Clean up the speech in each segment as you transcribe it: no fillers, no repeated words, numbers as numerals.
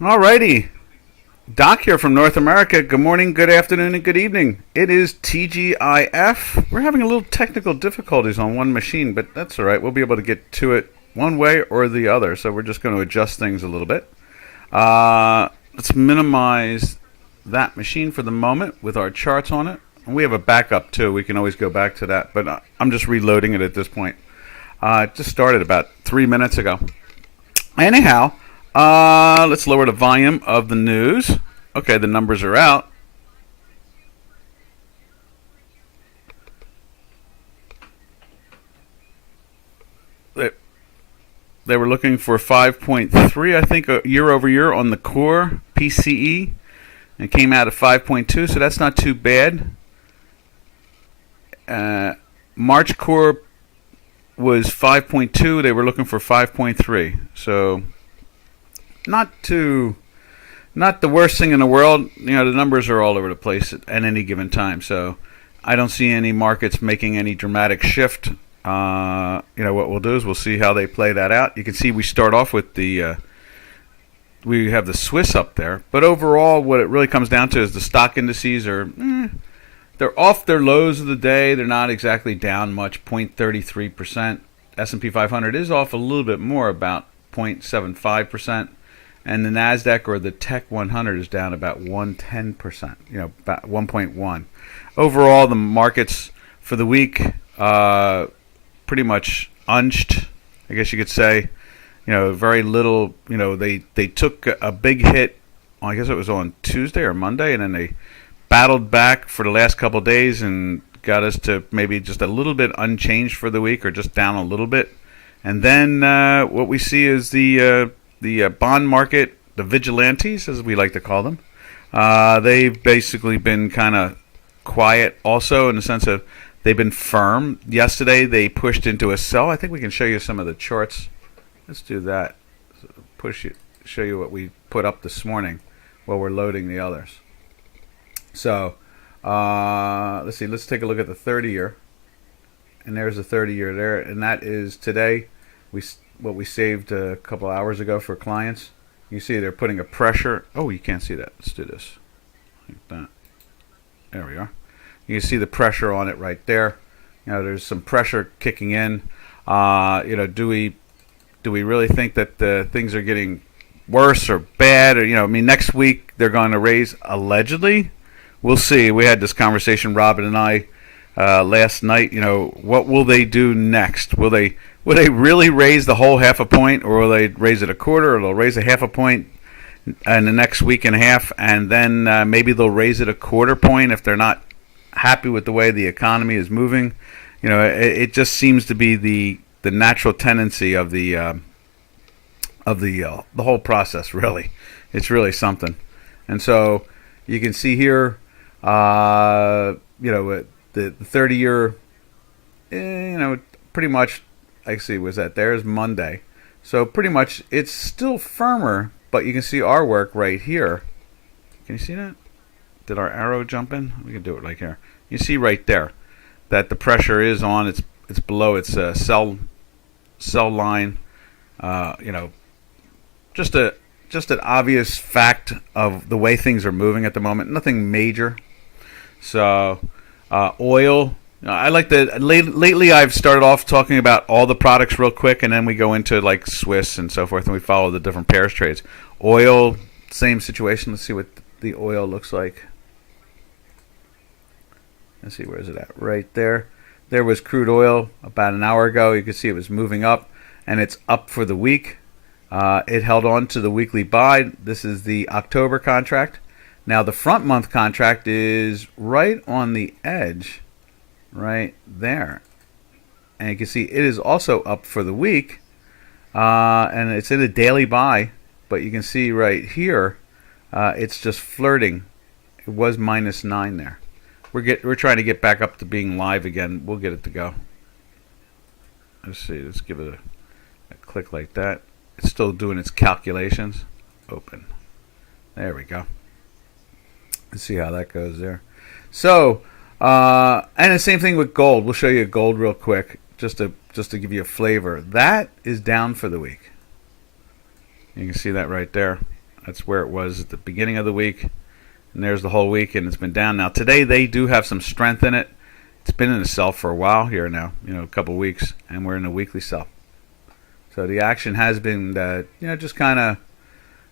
Alrighty, Doc here from North America. Good morning, good afternoon, and good evening. It is TGIF. We're having a little technical difficulties on one machine, but that's all right. We'll be able to get to it one way or the other. So we're just going to adjust things a little bit. Let's minimize that machine for the moment with our charts on it. And we have a backup too. We can always go back to that, but I'm just reloading it at this point. It just started about 3 minutes ago. Anyhow, let's lower the volume of the news. Okay, the numbers are out. They were looking for 5.3, I think, year over year on the core PCE, and came out at 5.2, so that's not too bad. March core was 5.2. They were looking for 5.3, so not the worst thing in the world. You know, the numbers are all over the place at any given time, so I don't see any markets making any dramatic shift. What we'll do is we'll see how they play that out. You can see we start off with we have the Swiss up there, but overall what it really comes down to is the stock indices are they're off their lows of the day. They're not exactly down much, 0.33%. S&P 500 is off a little bit more, about 0.75%. And the NASDAQ or the Tech 100 is down about 1/10%, about 1.1. Overall, the markets for the week pretty much unched, I guess you could say. Very little, they took a big hit, I guess it was on Tuesday or Monday, and then they battled back for the last couple of days and got us to maybe just a little bit unchanged for the week or just down a little bit. And then what we see is the bond market, the vigilantes, as we like to call them. They've basically been kind of quiet also in the sense of they've been firm. Yesterday they pushed into a sell. I think we can show you some of the charts. Let's do that. Show you what we put up this morning while we're loading the others. So let's see. Let's take a look at the 30-year. And there's the 30-year there. And that is today. What we saved a couple hours ago for clients. You see they're putting a pressure. Oh, you can't see that. Let's do this. Like that. There we are. You can see the pressure on it right there. There's some pressure kicking in. Do we really think that things are getting worse or bad? Or next week they're going to raise allegedly. We'll see. We had this conversation, Robin and I, last night. What will they do next? Will they really raise the whole half a point, or will they raise it a quarter, or they'll raise a half a point in the next week and a half, and then maybe they'll raise it a quarter point if they're not happy with the way the economy is moving? It just seems to be the natural tendency of the whole process. Really, it's really something. And so you can see here, the 30-year, pretty much. Actually, was that there's Monday, so pretty much it's still firmer. But you can see our work right here. Can you see that? Did our arrow jump in? We can do it like here. You see right there that the pressure is on. It's below its sell line. Just an obvious fact of the way things are moving at the moment. Nothing major. So oil. I like that. Lately, I've started off talking about all the products real quick, and then we go into like Swiss and so forth, and we follow the different pairs trades. Oil, same situation. Let's see what the oil looks like. Let's see, where is it at? Right there. There was crude oil about an hour ago. You can see it was moving up, and it's up for the week. It held on to the weekly buy. This is the October contract. Now, the front month contract is right on the edge. Right there, and you can see it is also up for the week, and it's in a daily buy. But you can see right here, it's just flirting. It was -9 there. We're trying to get back up to being live again. We'll get it to go. Let's see. Let's give it a click like that. It's still doing its calculations. Open. There we go. Let's see how that goes there. So. And the same thing with gold. We'll show you gold real quick, just to give you a flavor. That is down for the week. You can see that right there. That's where it was at the beginning of the week, and there's the whole week, and it's been down. Now today they do have some strength in it. It's been in a sell for a while here now, a couple of weeks, and we're in a weekly sell. So the action has been that, just kind of,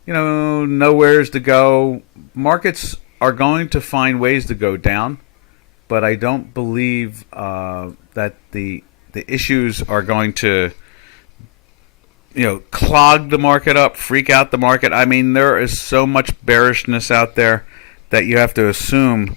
nowheres to go. Markets are going to find ways to go down, but I don't believe that the issues are going to, clog the market up, freak out the market. I mean, there is so much bearishness out there that you have to assume,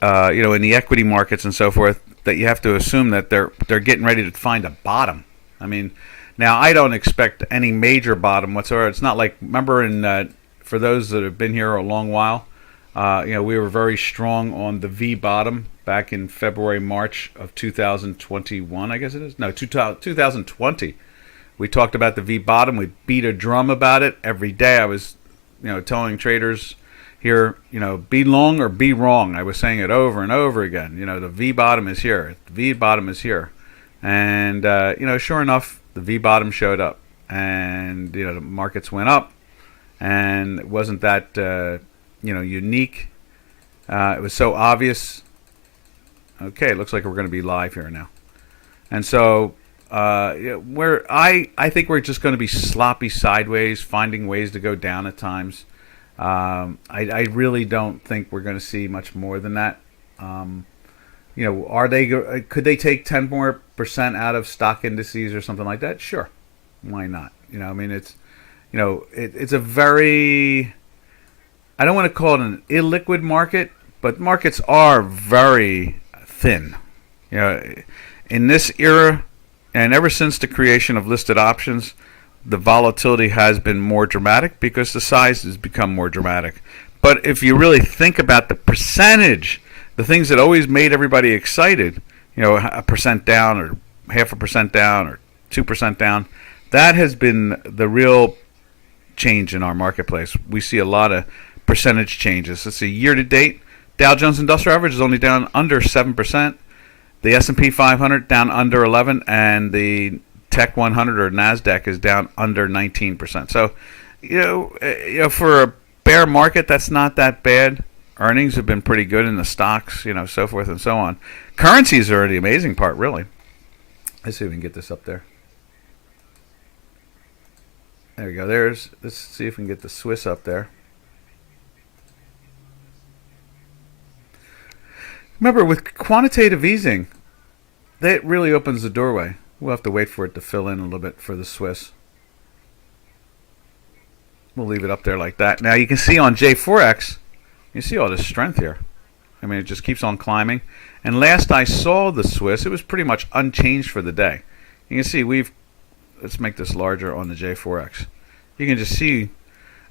in the equity markets and so forth, that you have to assume that they're getting ready to find a bottom. I mean, now I don't expect any major bottom whatsoever. It's not like, remember, for those that have been here a long while, we were very strong on the V bottom back in February, March of 2021, I guess it is. No, 2020. We talked about the V bottom. We beat a drum about it every day. I was, telling traders here, be long or be wrong. I was saying it over and over again. The V bottom is here. The V bottom is here. And, sure enough, the V bottom showed up. And, the markets went up. And it wasn't that, unique. It was so obvious. Okay, it looks like we're going to be live here now. And so, I think we're just going to be sloppy sideways, finding ways to go down at times. I really don't think we're going to see much more than that. Could they take 10% more out of stock indices or something like that? Sure, why not? It's a very, I don't want to call it an illiquid market, but markets are very thin. In this era, and ever since the creation of listed options, the volatility has been more dramatic because the size has become more dramatic. But if you really think about the percentage, the things that always made everybody excited, 1% down or 0.5% down or 2% down, that has been the real change in our marketplace. We see a lot of percentage changes. Let's see, year to date, Dow Jones Industrial Average is only down under 7%. The S&P 500 down under 11, and the Tech 100 or Nasdaq is down under 19%. So, for a bear market, that's not that bad. Earnings have been pretty good in the stocks, so forth and so on. Currencies are the amazing part, really. Let's see if we can get this up there. There we go. Let's see if we can get the Swiss up there. Remember, with quantitative easing, that really opens the doorway. We'll have to wait for it to fill in a little bit for the Swiss. We'll leave it up there like that. Now, you can see on J4X, you see all this strength here. I mean, it just keeps on climbing. And last I saw the Swiss, it was pretty much unchanged for the day. You can see let's make this larger on the J4X. You can just see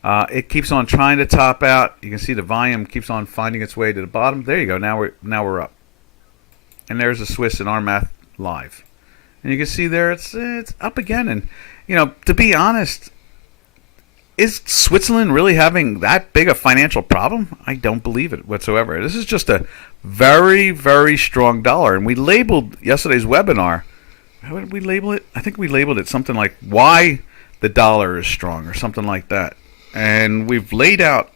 it keeps on trying to top out. You can see the volume keeps on finding its way to the bottom. There you go. Now we're up. And there's the Swiss in our math live. And you can see there it's up again. And, to be honest, is Switzerland really having that big a financial problem? I don't believe it whatsoever. This is just a very, very strong dollar. And we labeled yesterday's webinar. How did we label it? I think we labeled it something like why the dollar is strong or something like that. And we've laid out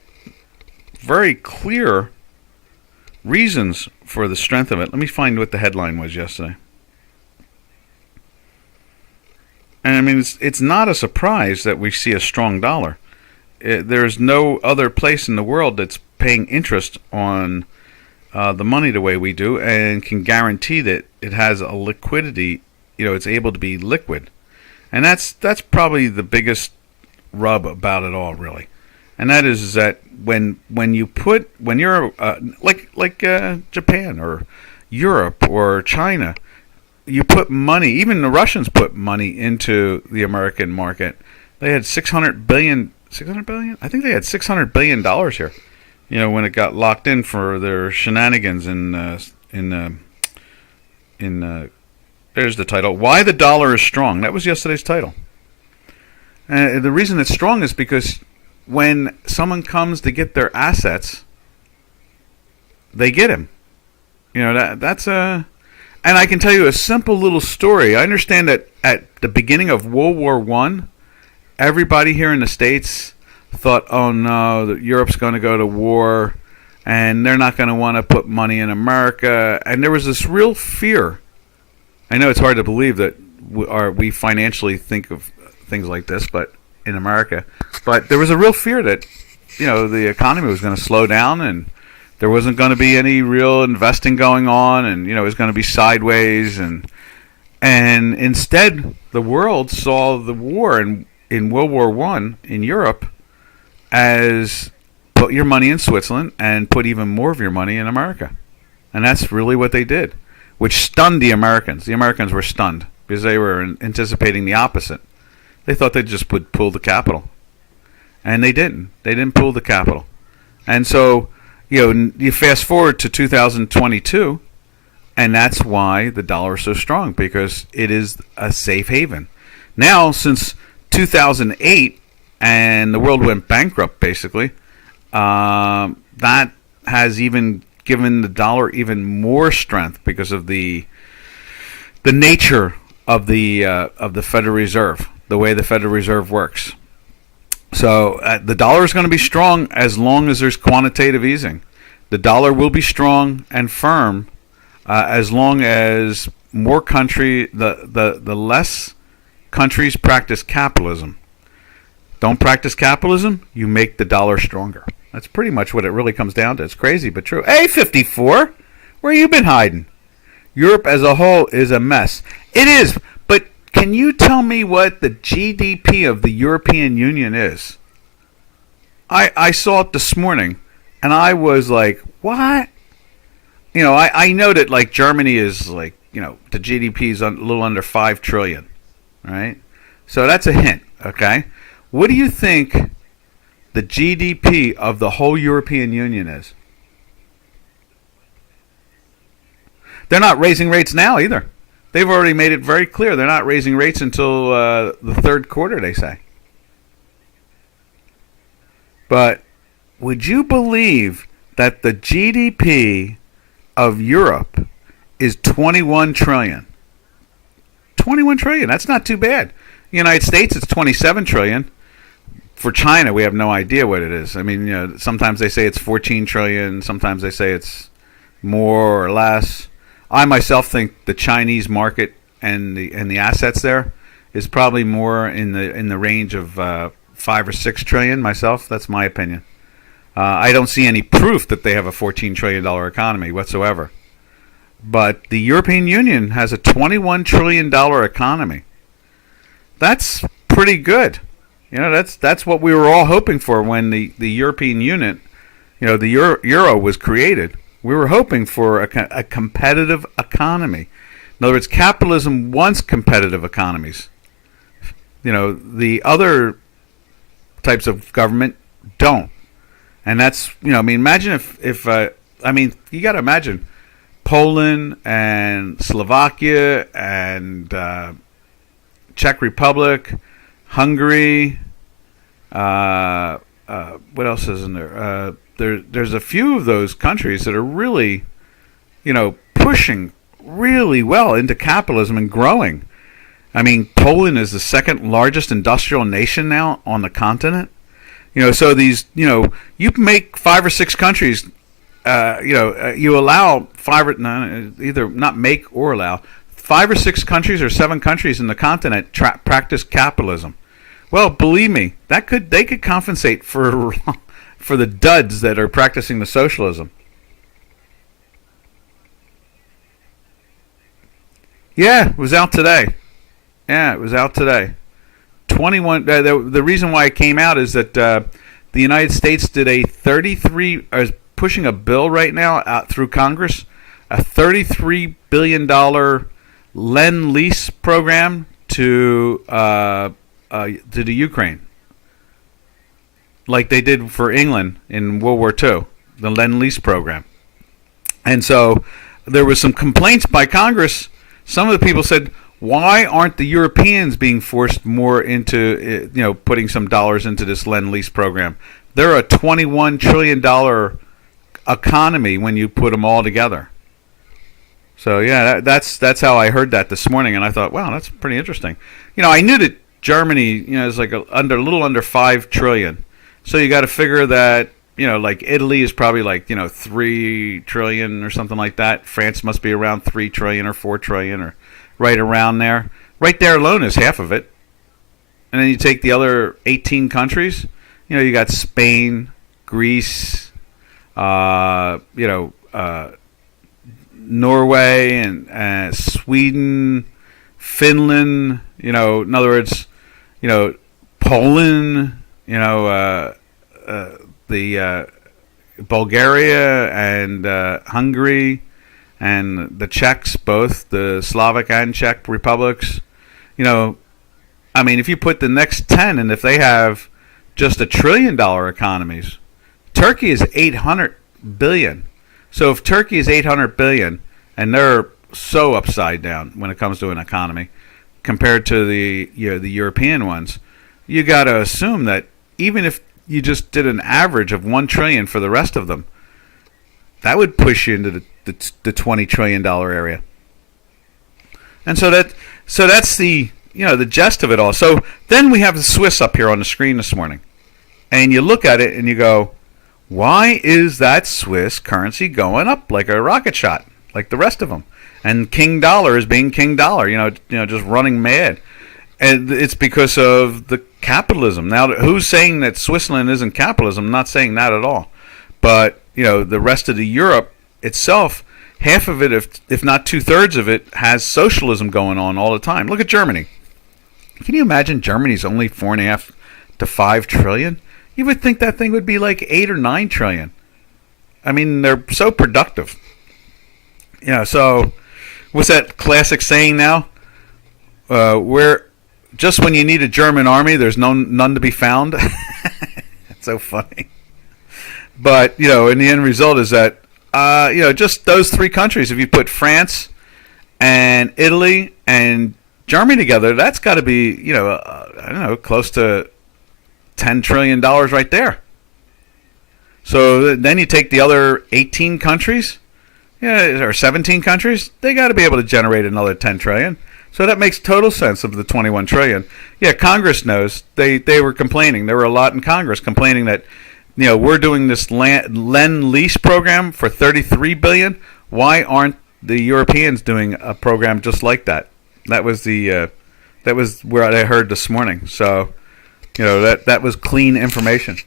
very clear reasons for the strength of it. Let me find what the headline was yesterday. And I mean, it's not a surprise that we see a strong dollar. There's no other place in the world that's paying interest on the money the way we do and can guarantee that it has a liquidity, it's able to be liquid. And that's probably the biggest rub about it all, really. And that is that when you're like Japan or Europe or China, you put money. Even the Russians put money into the American market. They had 600 billion. I think they had $600 billion here. When it got locked in for their shenanigans there's the title. Why the dollar is strong. That was yesterday's title. And the reason it's strong is because when someone comes to get their assets, they get him. That's a... And I can tell you a simple little story. I understand that at the beginning of World War I, everybody here in the States thought, oh no, that Europe's going to go to war, and they're not going to want to put money in America. And there was this real fear. I know it's hard to believe that we financially think of things like this, but in America, but there was a real fear that the economy was going to slow down and there wasn't going to be any real investing going on, and it was going to be sideways, and instead the world saw the war in World War One in Europe as put your money in Switzerland and put even more of your money in America. And that's really what they did, which stunned the Americans. The Americans were stunned because they were anticipating the opposite. They thought they just would pull the capital. And they didn't. They didn't pull the capital. And so, you fast forward to 2022, and that's why the dollar is so strong, because it is a safe haven. Now, since 2008, and the world went bankrupt, basically, that has even given the dollar even more strength because of the nature of the Federal Reserve, the way the Federal Reserve works. So the dollar is going to be strong as long as there's quantitative easing. The dollar will be strong and firm as long as more the less countries practice capitalism. Don't practice capitalism, you make the dollar stronger. That's pretty much what it really comes down to. It's crazy but true. Hey, 54, where you been hiding? Europe as a whole is a mess. It is, but can you tell me what the GDP of the European Union is? I saw it this morning, and I was like, what? I know that, like, Germany is, like, the GDP is a little under 5 trillion, right? So that's a hint, okay? What do you think the GDP of the whole European Union is? They're not raising rates now either. They've already made it very clear they're not raising rates until the third quarter, they say. But would you believe that the GDP of Europe is 21 trillion? 21 trillion, that's not too bad. The United States, it's 27 trillion. For China, we have no idea what it is. I mean, sometimes they say it's 14 trillion, sometimes they say it's more or less. I myself think the Chinese market and the assets there is probably more in the range of 5 or 6 trillion. Myself, that's my opinion. I don't see any proof that they have a $14 trillion economy whatsoever. But the European Union has a $21 trillion economy. That's pretty good. That's what we were all hoping for when the European Union, the Euro was created. We were hoping for a competitive economy. In other words, capitalism wants competitive economies. The other types of government don't. And that's, imagine if you got to imagine Poland and Slovakia and Czech Republic, Hungary, what else is in there? There's a few of those countries that are really, pushing really well into capitalism and growing. I mean, Poland is the second largest industrial nation now on the continent. So these, you make 5 or 6 countries, you allow either not make or allow 5 or 6 countries or 7 countries in the continent practice capitalism. Well, believe me, they could compensate for the duds that are practicing the socialism. Yeah, it was out today. 21. The reason why it came out is that the United States did is pushing a bill right now out through Congress, a $33 billion lend-lease program to the Ukraine, like they did for England in World War II, the Lend-Lease program. And so there was some complaints by Congress. Some of the people said, why aren't the Europeans being forced more into, putting some dollars into this Lend-Lease program? They're a $21 trillion economy when you put them all together. So, yeah, that's how I heard that this morning, and I thought, wow, that's pretty interesting. I knew that Germany, is like a little under 5 trillion. So you got to figure that, like Italy is probably like, 3 trillion or something like that. France must be around 3 trillion or 4 trillion or right around there. Right there alone is half of it. And then you take the other 18 countries. You got Spain, Greece, Norway and Sweden, Finland. In other words, Poland. The Bulgaria and Hungary and the Czechs, both the Slavic and Czech republics. If you put the next 10, and if they have just $1 trillion economies, Turkey is 800 billion. So if Turkey is 800 billion, and they're so upside down when it comes to an economy compared to the European ones, you got to assume that even if you just did an average of 1 trillion for the rest of them, that would push you into the $20 trillion area. And so that's the the gist of it all. So then we have the Swiss up here on the screen this morning, and you look at it and you go, why is that Swiss currency going up like a rocket shot, like the rest of them? And King Dollar is being King Dollar, just running mad. And it's because of the capitalism. Now, who's saying that Switzerland isn't capitalism? I'm not saying that at all. But, the rest of the Europe itself, half of it, if not 2/3 of it, has socialism going on all the time. Look at Germany. Can you imagine Germany's only 4.5 to 5 trillion? You would think that thing would be like 8 or 9 trillion. They're so productive. So what's that classic saying now? Where just when you need a German army, there's none to be found. It's so funny. But, in the end result is that, just those 3 countries, if you put France and Italy and Germany together, that's got to be, close to $10 trillion right there. So then you take the other 18 countries, or 17 countries, they got to be able to generate another 10 trillion. So that makes total sense of the 21 trillion. Yeah, Congress knows. They were complaining. There were a lot in Congress complaining that, we're doing this Lend-Lease program for 33 billion. Why aren't the Europeans doing a program just like that? That was where I heard this morning. So, that was clean information.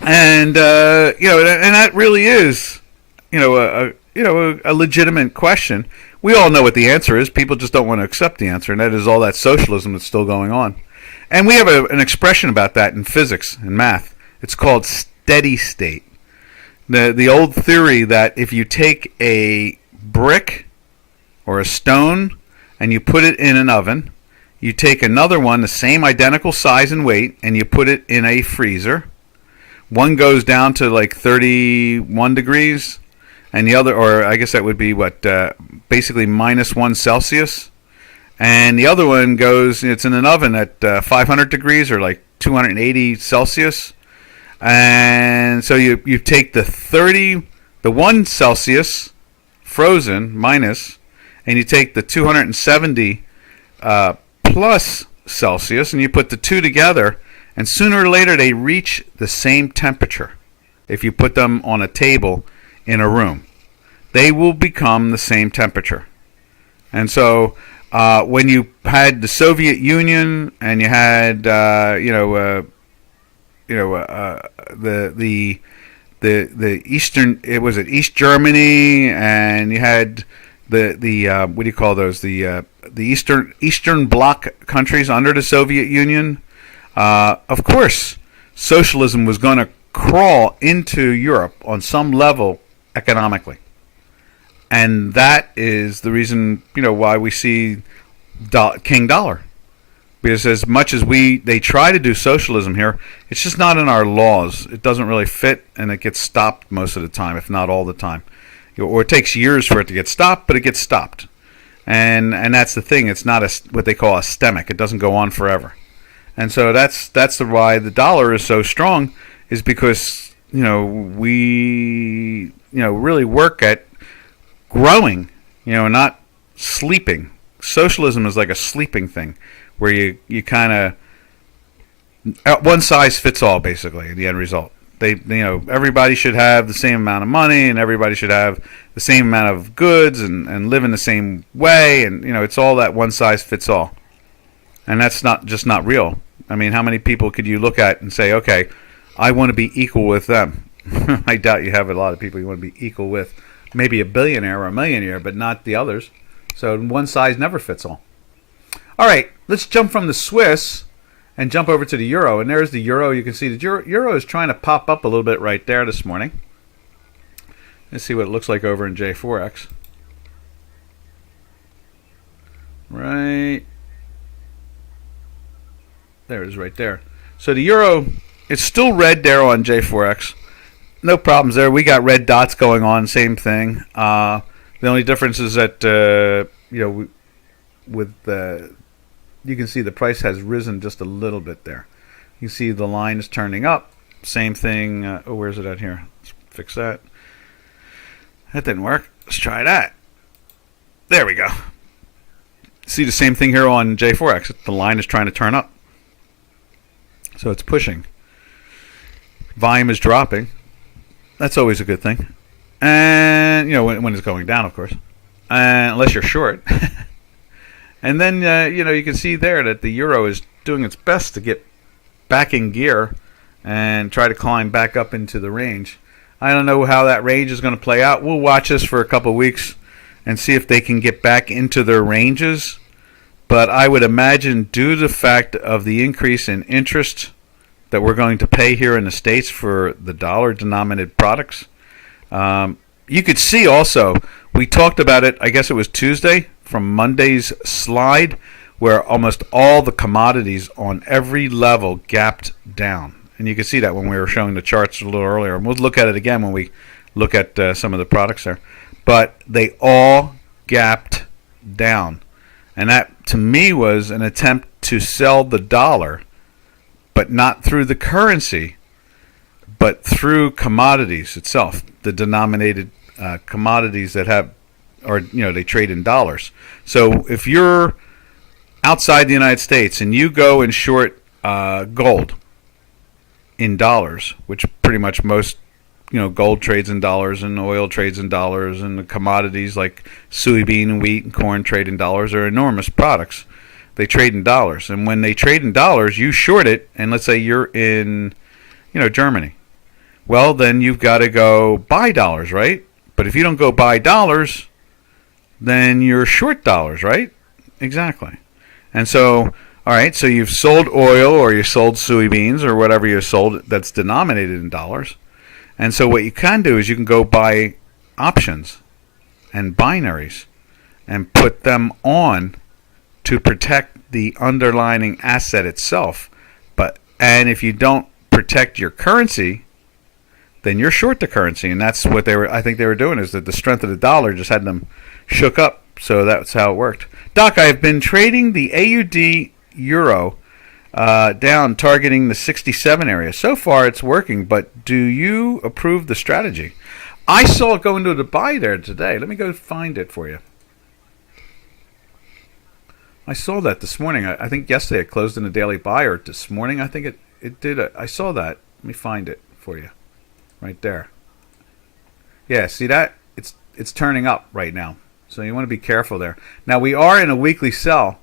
And and that really is, a legitimate question. We all know what the answer is. People just don't want to accept the answer, and that is all that socialism that's still going on. And we have an expression about that in physics and math. It's called steady state. The old theory that if you take a brick or a stone and you put it in an oven, you take another one the same identical size and weight and you put it in a freezer. One goes down to like 31 degrees and the other, or I guess that would be basically -1 Celsius. And the other one goes, it's in an oven at 500 degrees or like 280 Celsius. And so you take the 1 Celsius frozen minus, and you take the 270 plus Celsius, and you put the two together, and sooner or later they reach the same temperature. If you put them on a table in a room, they will become the same temperature. And so when you had the Soviet Union and you had the Eastern, it was East Germany, and you had the what do you call those, the Eastern Bloc countries under the Soviet Union. Of course, socialism was going to crawl into Europe on some level economically, and that is the reason why we see King Dollar. Because as much as they try to do socialism here, it's just not in our laws. It doesn't really fit, and it gets stopped most of the time, if not all the time. Or it takes years for it to get stopped, but it gets stopped. And that's the thing. It's not what they call a stemic. It doesn't go on forever. And so that's why the dollar is so strong, is because we really work at growing, not sleeping. Socialism is like a sleeping thing, where you kind of One size fits all, basically. The end result. Everybody should have the same amount of money, and everybody should have the same amount of goods, and live in the same way, and it's all that one size fits all, and that's not real. I mean, how many people could you look at and say, okay, I want to be equal with them? I doubt you have a lot of people you want to be equal with. Maybe a billionaire or a millionaire, but not the others. So one size never fits all. All right, let's jump from the Swiss and jump over to the euro. And there's the euro. You can see the euro is trying to pop up a little bit right there this morning. Let's see what it looks like over in J4X. Right. There it is right there. So the euro, it's still red there on J4X. No problems there. We got red dots going on. Same thing. The only difference is that, you can see the price has risen just a little bit there. You see the line is turning up. Same thing. Where's it at here? Let's fix that. That didn't work. Let's try that. There we go. See the same thing here on J4X. The line is trying to turn up. So it's pushing. Volume is dropping. That's always a good thing. And, when it's going down, of course. Unless you're short. And then, you can see there that the euro is doing its best to get back in gear and try to climb back up into the range. I don't know how that range is going to play out. We'll watch this for a couple of weeks and see if they can get back into their ranges. But I would imagine due to the fact of the increase in interest that we're going to pay here in the States for the dollar-denominated products, you could see also, we talked about it, I guess it was Tuesday, from Monday's slide, where almost all the commodities on every level gapped down. And you can see that when we were showing the charts a little earlier. And we'll look at it again when we look at some of the products there. But they all gapped down. And that, to me, was an attempt to sell the dollar, but not through the currency, but through commodities itself, the denominated commodities that have, or they trade in dollars. So if you're outside the United States and you go and short gold in dollars, which pretty much most gold trades in dollars and oil trades in dollars, and the commodities like soybean and wheat and corn trade in dollars are enormous products. They trade in dollars, and when they trade in dollars, you short it, and let's say you're in Germany. Well, then you've got to go buy dollars, right? But if you don't go buy dollars, then you're short dollars, right? Exactly. And so, all right, so you've sold oil or you sold soybeans or whatever you sold that's denominated in dollars. And so what you can do is you can go buy options and binaries and put them on to protect the underlying asset itself. And if you don't protect your currency, then you're short the currency. And that's what I think they were doing, is that the strength of the dollar just had them shook up. So that's how it worked. Doc, I've been trading the AUD euro down, targeting the 67 area. So far it's working, but do you approve the strategy? I saw it go into the buy there today. Let me go find it for you. I saw that this morning. I think yesterday it closed in a daily buy, or this morning I think it did. I saw that. Let me find it for you. Right there. Yeah, see that? It's turning up right now. So you want to be careful there. Now we are in a weekly sell.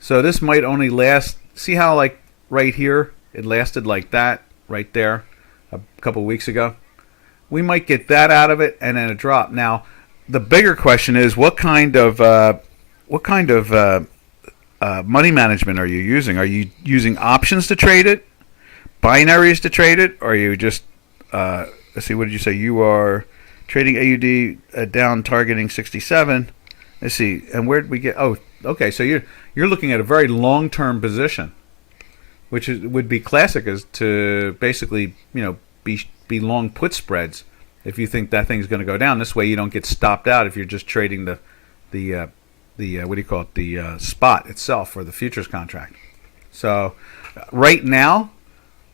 So this might only last, see how like right here it lasted like that right there a couple of weeks ago? We might get that out of it and then a drop. Now the bigger question is what kind of money management are you using? Are you using options to trade it? Binaries to trade it? Or are you just let's see, what did you say? You are trading AUD down, targeting 67. Let's see, and where did we get? Oh, okay. So you're looking at a very long-term position, which would be classic, as to basically be long put spreads if you think that thing's going to go down. This way you don't get stopped out if you're just trading the what do you call it? The spot itself, or the futures contract. So right now,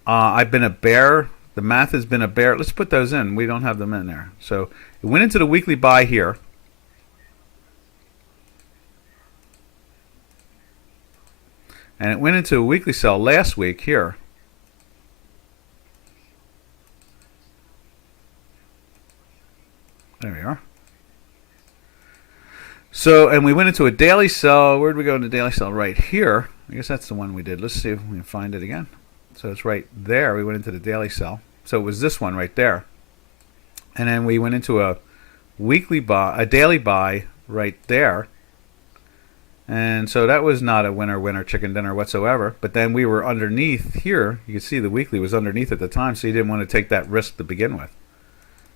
I've been a bear. The math has been a bear. Let's put those in. We don't have them in there. So it went into the weekly buy here. And it went into a weekly sell last week here. There we are. So, and we went into a daily sell. Where did we go in the daily sell? Right here. I guess that's the one we did. Let's see if we can find it again. So it's right there. We went into the daily sell. So it was this one right there. And then we went into a weekly buy, a daily buy right there. And so that was not a winner chicken dinner whatsoever. But then we were underneath here. You can see the weekly was underneath at the time, so you didn't want to take that risk to begin with.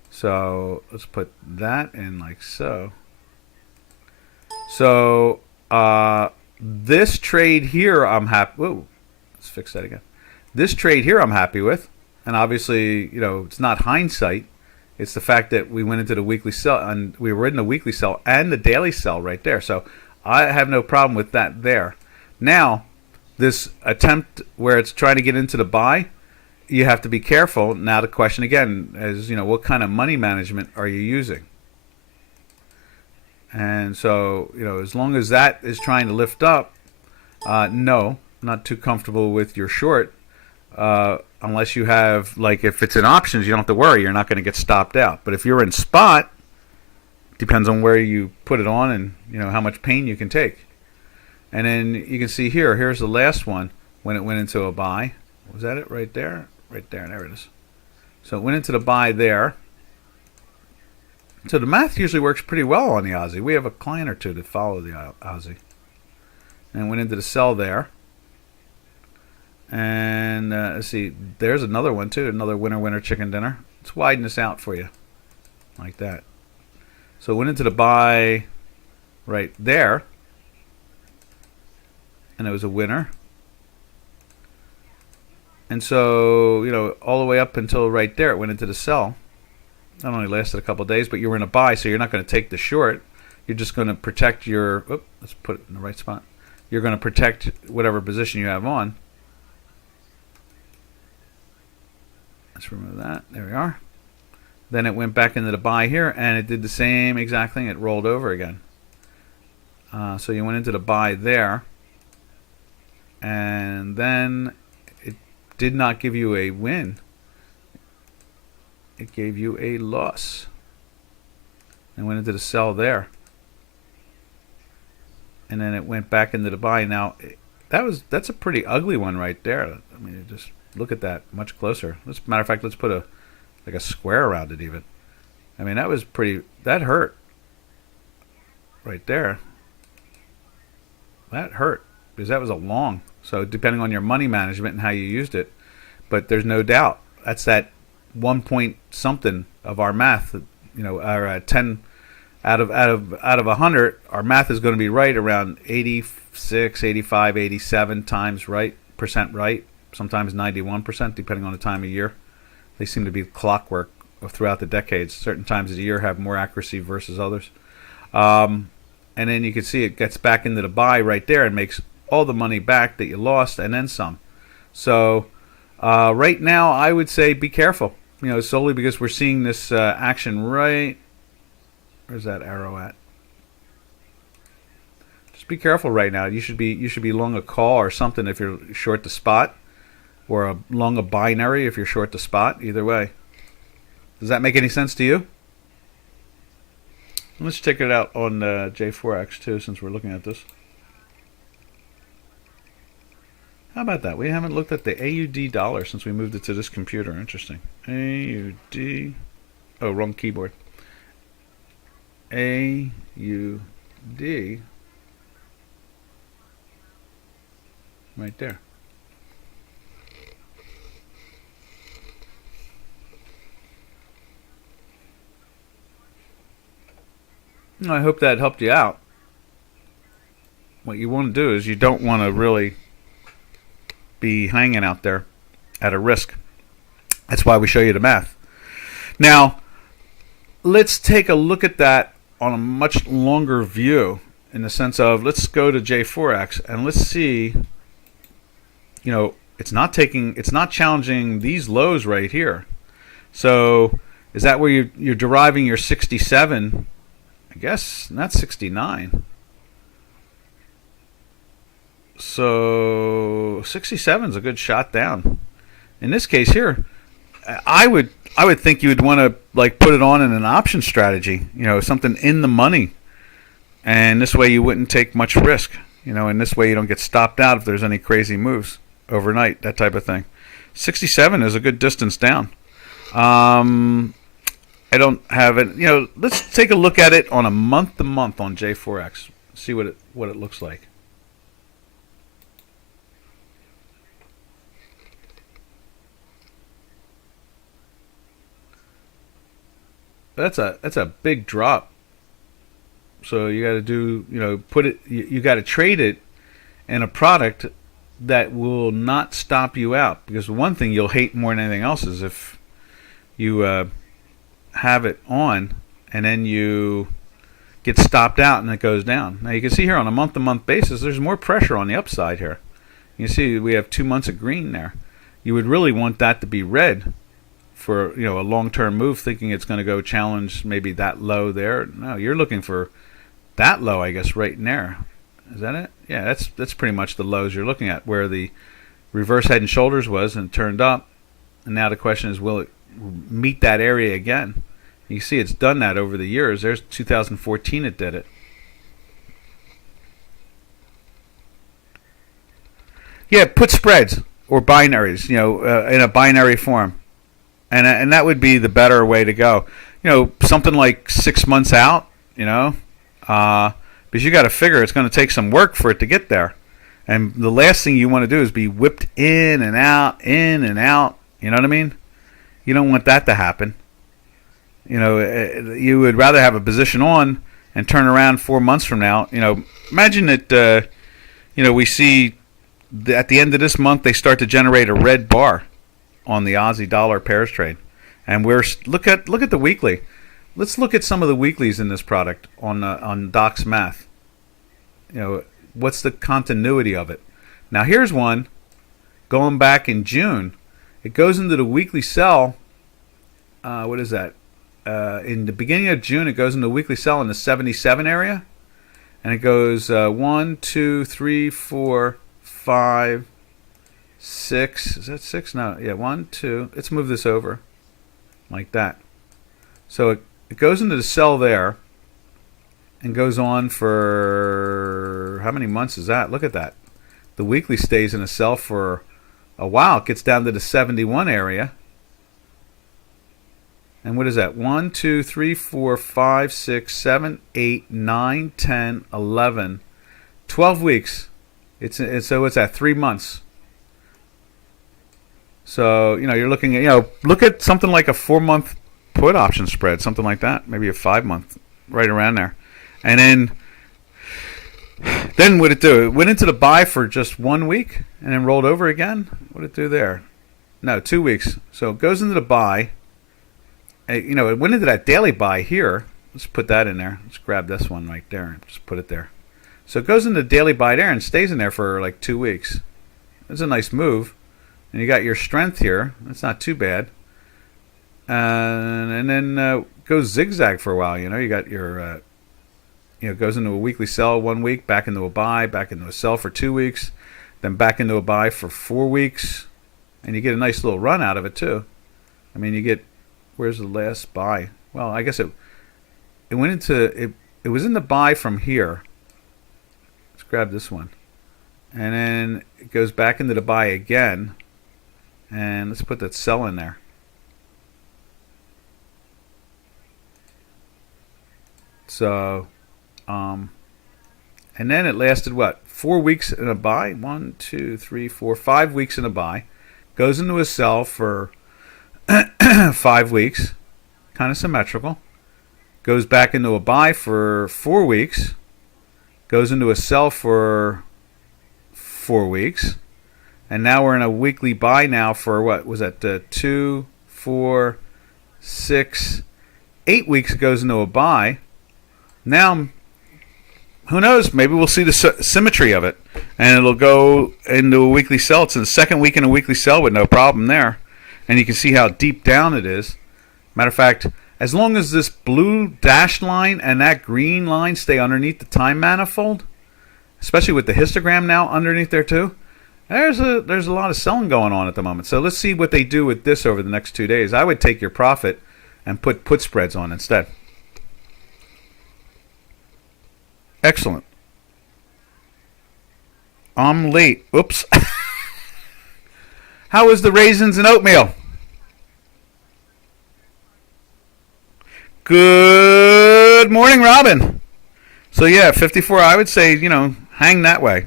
So let's put that in like so. So this trade here I'm happy. Whoa, let's fix that again. This trade here I'm happy with, and obviously, you know, it's not hindsight. It's the fact that we went into the weekly sell, and we were in the weekly sell and the daily sell right there. So I have no problem with that there. Now, this attempt where it's trying to get into the buy, you have to be careful. Now the question again is, you know, what kind of money management are you using? And so, you know, as long as that is trying to lift up, no, not too comfortable with your short. Unless you have, like, if it's in options, you don't have to worry. You're not going to get stopped out. But if you're in spot, depends on where you put it on and, you know, how much pain you can take. And then you can see here, here's the last one when it went into a buy. Was that it right there? Right there. There it is. So it went into the buy there. So the math usually works pretty well on the Aussie. We have a client or two that follow the Aussie. And it went into the sell there. And let's see, there's another one too, another winner chicken dinner. Let's widen this out for you, like that. So it went into the buy right there, and it was a winner. And so, you know, all the way up until right there, it went into the sell. That only lasted a couple of days, but you were in a buy, so you're not going to take the short. You're just going to protect your, let's put it in the right spot. You're going to protect whatever position you have on. Let's remove that. There we are. Then it went back into the buy here, and it did the same exact thing. It rolled over again. So you went into the buy there, and then it did not give you a win. It gave you a loss. And went into the sell there. And then it went back into the buy. Now, that's a pretty ugly one right there. I mean, just look at that much closer. Matter of fact, let's put a square around it even. I mean, that was pretty, that hurt right there. That hurt because that was a long. So depending on your money management and how you used it, but there's no doubt that's that 1 point something of our math. You know, our 10 out of 100, our math is going to be right around 86, 85, 87 times right percent right. Sometimes 91%, depending on the time of year. They seem to be clockwork throughout the decades. Certain times of the year have more accuracy versus others. And then you can see it gets back into the buy right there and makes all the money back that you lost and then some. So right now, I would say be careful. You know, solely because we're seeing this action right. Where's that arrow at? Just be careful right now. You should be long a call or something if you're short the spot. Or long a binary if you're short the spot. Either way. Does that make any sense to you? Let's check it out on J4X too, since we're looking at this. How about that? We haven't looked at the AUD dollar since we moved it to this computer. Interesting. AUD. Oh, wrong keyboard. AUD. Right there. I hope that helped you out. What you want to do is you don't want to really be hanging out there at a risk. That's why we show you the math. Now, let's take a look at that on a much longer view in the sense of let's go to J4X and let's see, you know, it's not challenging these lows right here. So is that where you're deriving your 67? I guess not 69. So 67 is a good shot down. In this case here, I would think you would want to like put it on in an option strategy. Something in the money, and this way you wouldn't take much risk. And this way you don't get stopped out if there's any crazy moves overnight, that type of thing. 67 is a good distance down. I don't have it. Let's take a look at it on a month to month on J4X. See what it looks like. That's a big drop. So you got to do, put it. You got to trade it in a product that will not stop you out. Because one thing you'll hate more than anything else is if you have it on and then you get stopped out and it goes down. Now you can see here on a month-to-month basis, there's more pressure on the upside here. You see we have 2 months of green there. You would really want that to be red for a long-term move, thinking it's going to go challenge maybe that low there. No, you're looking for that low, I guess, right in there. Is that it? Yeah, that's pretty much the lows you're looking at, where the reverse head and shoulders was and turned up. And now the question is, will it meet that area again? You see it's done that over the years. There's 2014 it did it. Yeah, put spreads or binaries, in a binary form. And that would be the better way to go. Something like 6 months out, because you got to figure it's going to take some work for it to get there. And the last thing you want to do is be whipped in and out, in and out. You know what I mean? You don't want that to happen. You would rather have a position on and turn around 4 months from now. Imagine that, we see at the end of this month they start to generate a red bar on the Aussie dollar pairs trade, and look at the weekly. Let's look at some of the weeklies in this product on Doc's math. What's the continuity of it? Now here's one going back in June. It goes into the weekly sell. What is that? In the beginning of June, it goes into the weekly sell in the 77 area, and it goes 1, 2, 3, 4, 5, 6. Is that 6? No. Yeah, 1, 2. Let's move this over like that. So it goes into the sell there and goes on for how many months is that? Look at that. The weekly stays in a sell for a while. It gets down to the 71 area. And what is that? 1, 2, 3, 4, 5, 6, 7, 8, 9, 10, 11, 12 weeks. So it's at 3 months. So, you're looking at, look at something like a 4-month put option spread, something like that. Maybe a 5-month, right around there. And then what did it do? It went into the buy for just 1 week and then rolled over again. What did it do there? No, 2 weeks. So it goes into the buy. It went into that daily buy here. Let's put that in there. Let's grab this one right there and just put it there. So it goes into daily buy there and stays in there for like 2 weeks. It's a nice move. And you got your strength here. That's not too bad. And then goes zigzag for a while. You got your, goes into a weekly sell 1 week, back into a buy, back into a sell for 2 weeks, then back into a buy for 4 weeks. And you get a nice little run out of it too. I mean, you get, where's the last buy? Well, I guess it went into, it was in the buy from here. Let's grab this one. And then it goes back into the buy again. And let's put that sell in there. So, and then it lasted what? 4 weeks in a buy? 1, 2, 3, 4, 5 weeks in a buy. Goes into a sell for 5 weeks. Kind of symmetrical. Goes back into a buy for 4 weeks. Goes into a sell for 4 weeks. And now we're in a weekly buy now for what was that? 2, 4, 6, 8 weeks it goes into a buy. Now, who knows? Maybe we'll see the symmetry of it, and it'll go into a weekly sell. It's in the second week in a weekly sell with no problem there, and you can see how deep down it is. Matter of fact, as long as this blue dashed line and that green line stay underneath the time manifold, especially with the histogram now underneath there too. There's a lot of selling going on at the moment. So let's see what they do with this over the next 2 days. I would take your profit and put spreads on instead. Excellent. I'm late. Oops. How is the raisins and oatmeal? Good morning, Robin. So yeah, 54. I would say, hang that way.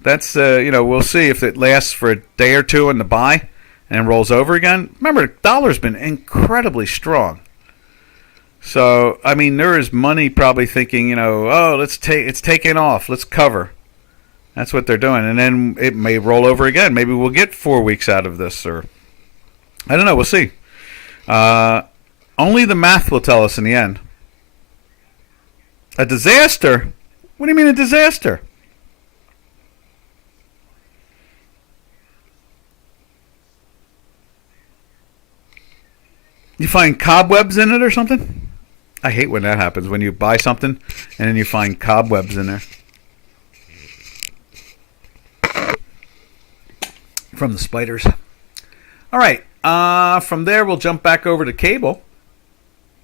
That's we'll see if it lasts for a day or two in the buy and rolls over again. Remember, the dollar's been incredibly strong. So I mean, there is money probably thinking, it's taking off. Let's cover. That's what they're doing, and then it may roll over again. Maybe we'll get 4 weeks out of this, or I don't know. We'll see. Only the math will tell us in the end. A disaster? What do you mean a disaster? You find cobwebs in it or something? I hate when that happens, when you buy something and then you find cobwebs in there. From the spiders. All right. From there, we'll jump back over to cable.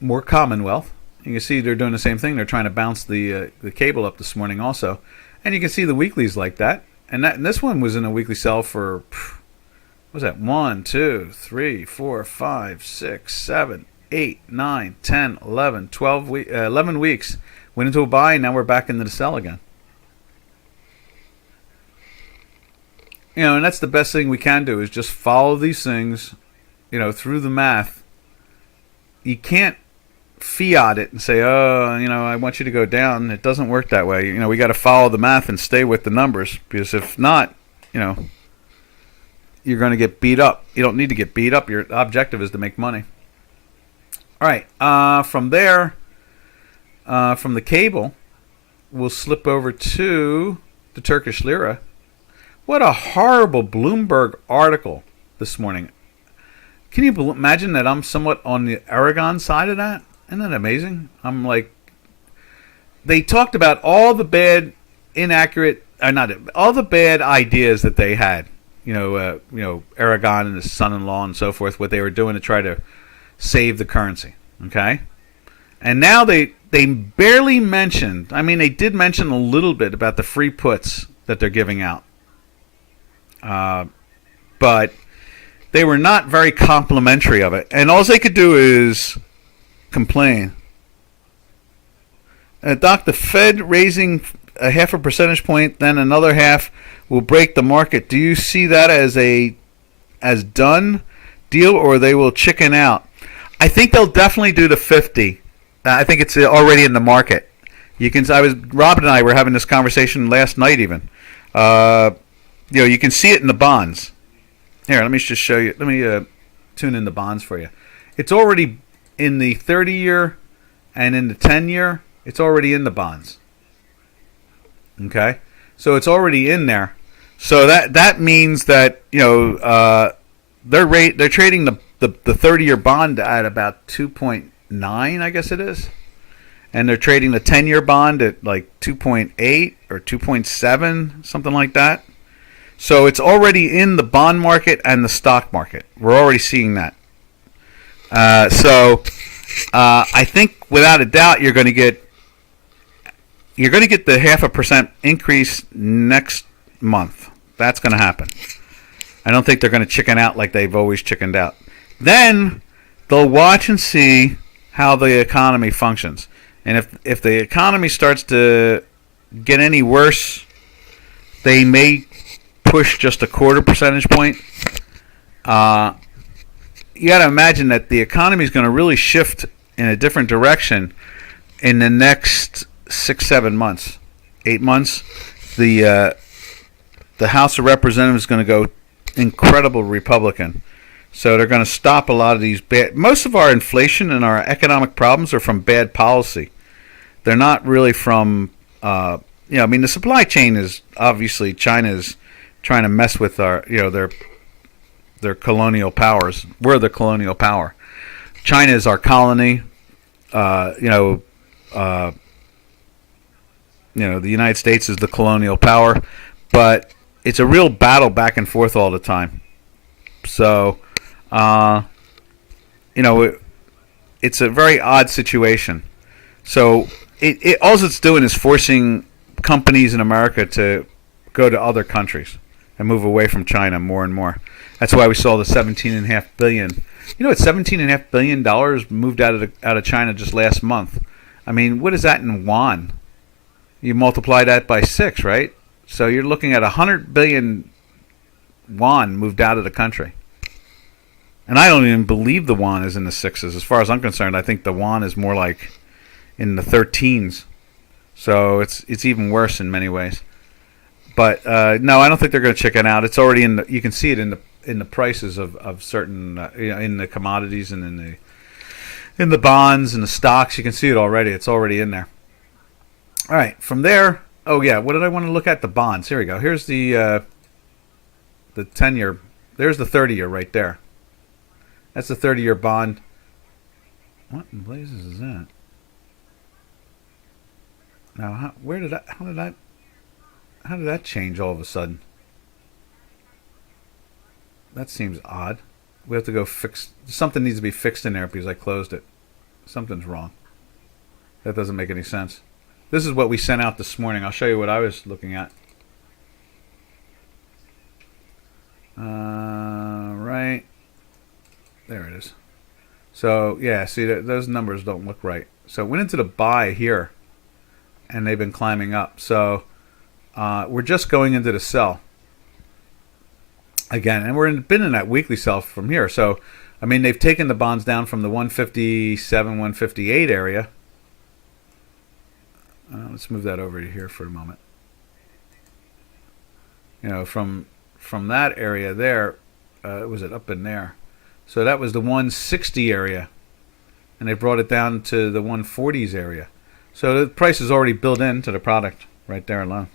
More Commonwealth. You can see they're doing the same thing. They're trying to bounce the cable up this morning also. And you can see the weeklies like that. And this one was in a weekly sell for, what was that? 1, 2, 3, 4, 5, 6, 7, 8, 9, 10, 11, 12 11 weeks. Went into a buy, and now we're back into the sell again. And that's the best thing we can do is just follow these things, through the math. You can't fiat it and say, I want you to go down. It doesn't work that way. We got to follow the math and stay with the numbers, because if not, you're going to get beat up. You don't need to get beat up. Your objective is to make money. All right. From there, from the cable, we'll slip over to the Turkish lira. What a horrible Bloomberg article this morning. Can you imagine that I'm somewhat on the Aragon side of that? Isn't that amazing? I'm like, they talked about all the bad, all the bad ideas that they had. Aragon and his son-in-law and so forth, what they were doing to try to save the currency. Okay? And now they barely mentioned, they did mention a little bit about the free puts that they're giving out. But they were not very complimentary of it. And all they could do is complain. Doc, the Fed raising a 0.5 percentage point, then another half will break the market. Do you see that as done deal, or they will chicken out? I think they'll definitely do the 50. I think it's already in the market. Robin and I were having this conversation last night even. You can see it in the bonds. Here, let me just show you. Let me tune in the bonds for you. It's already in the 30-year and in the 10-year. It's already in the bonds. Okay? So it's already in there. So that means that, they're trading the 30-year bond at about 2.9, I guess it is. And they're trading the 10-year bond at like 2.8 or 2.7, something like that. So it's already in the bond market and the stock market. We're already seeing that. So I think without a doubt you're going to get the 0.5% increase next month. That's going to happen. I don't think they're going to chicken out like they've always chickened out. Then they'll watch and see how the economy functions. And if the economy starts to get any worse, they may push just a 0.25 percentage point. You got to imagine that the economy is going to really shift in a different direction in the next 6-7 months, 8 months. The House of Representatives is going to go incredible Republican. So they're going to stop a lot of these bad. Most of our inflation and our economic problems are from bad policy. They're not really from, the supply chain is obviously China is trying to mess with our, their colonial powers. We're the colonial power. China is our colony. the United States is the colonial power, but it's a real battle back and forth all the time. So, it's a very odd situation. So all it's doing is forcing companies in America to go to other countries and move away from China more and more. That's why we saw the $17.5 billion. It's $17.5 billion moved out of China just last month. I mean, what is that in yuan? You multiply that by 6, right? So you're looking at 100 billion yuan moved out of the country. And I don't even believe the yuan is in the 6s. As far as I'm concerned, I think the yuan is more like in the 13s. So it's even worse in many ways. But no, I don't think they're going to chicken out. It's already you can see it in the prices of certain in the commodities and in the bonds and the stocks. You can see it already. It's already in there. All right, from there. Oh yeah, what did I want to look at? The bonds. Here we go. Here's the 10-year. There's the 30-year right there. That's the 30-year bond. What in blazes is that? Now, how did that change all of a sudden? That seems odd. We have to go fix. Something needs to be fixed in there because I closed it. Something's wrong. That doesn't make any sense. This is what we sent out this morning. I'll show you what I was looking at. Right. There it is. So, yeah, see, those numbers don't look right. So it went into the buy here, and they've been climbing up. So we're just going into the sell again, and we've been in that weekly sell from here. So, I mean, they've taken the bonds down from the 157, 158 area. Let's move that over to here for a moment. From that area there, was it up in there? So that was the 160 area, and they brought it down to the 140s area. So the price is already built into the product right there alone.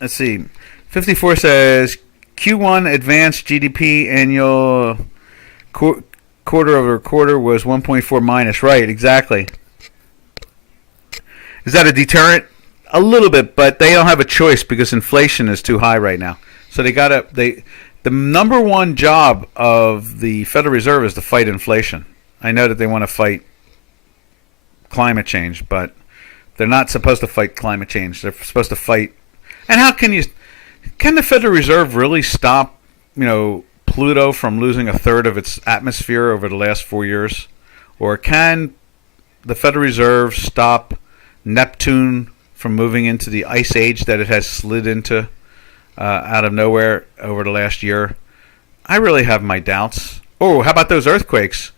Let's see. 54 says Q1 advanced GDP annual quarter over quarter was 1.4 minus. Right, exactly. Is that a deterrent? A little bit, but they don't have a choice because inflation is too high right now. So the number one job of the Federal Reserve is to fight inflation. I know that they want to fight climate change, but they're not supposed to fight climate change. They're supposed to fight. And how can the Federal Reserve really stop, Pluto from losing a third of its atmosphere over the last 4 years? Or can the Federal Reserve stop Neptune from moving into the ice age that it has slid into out of nowhere over the last year? I really have my doubts. Oh, how about those earthquakes?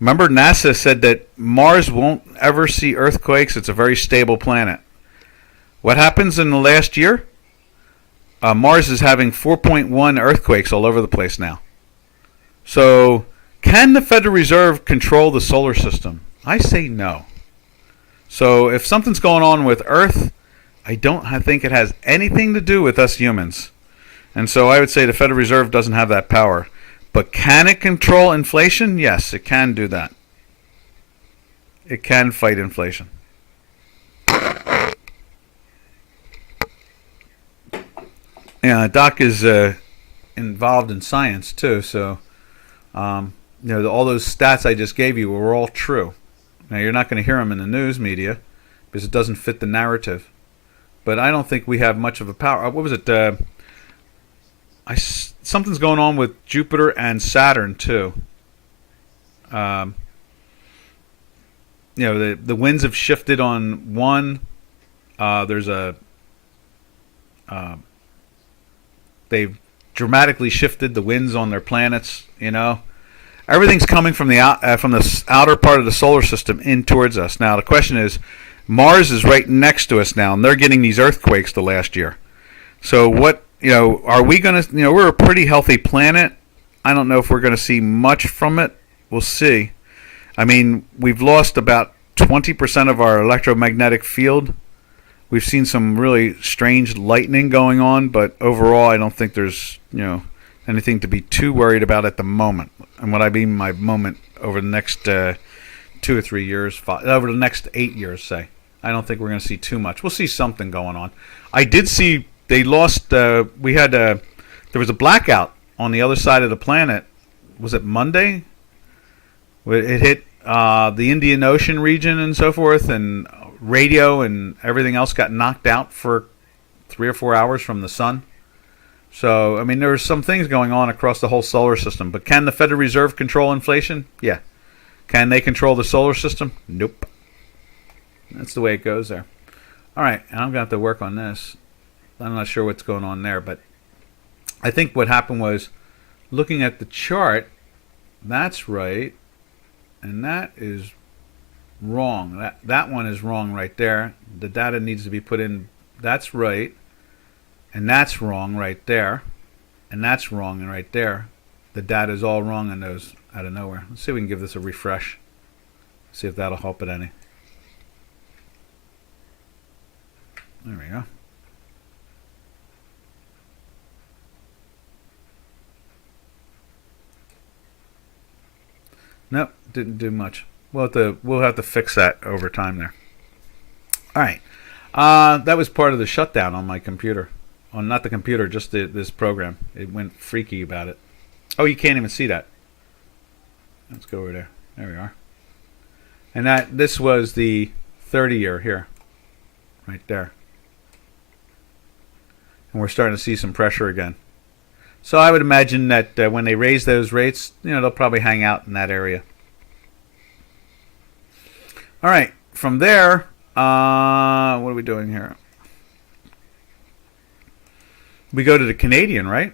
Remember, NASA said that Mars won't ever see earthquakes. It's a very stable planet. What happens in the last year? Mars is having 4.1 earthquakes all over the place now. So, can the Federal Reserve control the solar system? I say no. So, if something's going on with Earth, I think it has anything to do with us humans. And so I would say the Federal Reserve doesn't have that power. But can it control inflation? Yes, it can do that. It can fight inflation. Yeah, Doc is involved in science too, so all those stats I just gave you were all true. Now you're not going to hear them in the news media because it doesn't fit the narrative. But I don't think we have much of a power. What was it? Something's going on with Jupiter and Saturn too. The winds have shifted on one. They've dramatically shifted the winds on their planets. Everything's coming from the outer part of the solar system in towards us. Now the question is, Mars is right next to us now, and they're getting these earthquakes the last year. So what? Are we going to? We're a pretty healthy planet. I don't know if we're going to see much from it. We'll see. I mean, we've lost about 20% of our electromagnetic field. We've seen some really strange lightning going on, but overall, I don't think there's anything to be too worried about at the moment. And what I mean by moment, over the next 2 or 3 years, over the next 8 years, say. I don't think we're going to see too much. We'll see something going on. I did see they lost. There was a blackout on the other side of the planet. Was it Monday? It hit the Indian Ocean region and so forth, and radio and everything else got knocked out for 3 or 4 hours from the sun. So, I mean, there's some things going on across the whole solar system. But can the Federal Reserve control inflation? Yeah. Can they control the solar system? Nope. That's the way it goes there. All right, and I'm going to have to work on this. I'm not sure what's going on there, but I think what happened was, looking at the chart, that's right, and that is wrong. That one is wrong right there. The data needs to be put in. That's right, and that's wrong right there, and that's wrong and right there. The data is all wrong on those out of nowhere. Let's see if we can give this a refresh. See if that'll help it any. There we go. Nope, didn't do much. We'll have to fix that over time there. All right. That was part of the shutdown on my computer. On not the computer, just this program. It went freaky about it. Oh, you can't even see that. Let's go over there. There we are. And this was the 30-year here. Right there. And we're starting to see some pressure again. So I would imagine that when they raise those rates, they'll probably hang out in that area. All right. From there, what are we doing here? We go to the Canadian, right?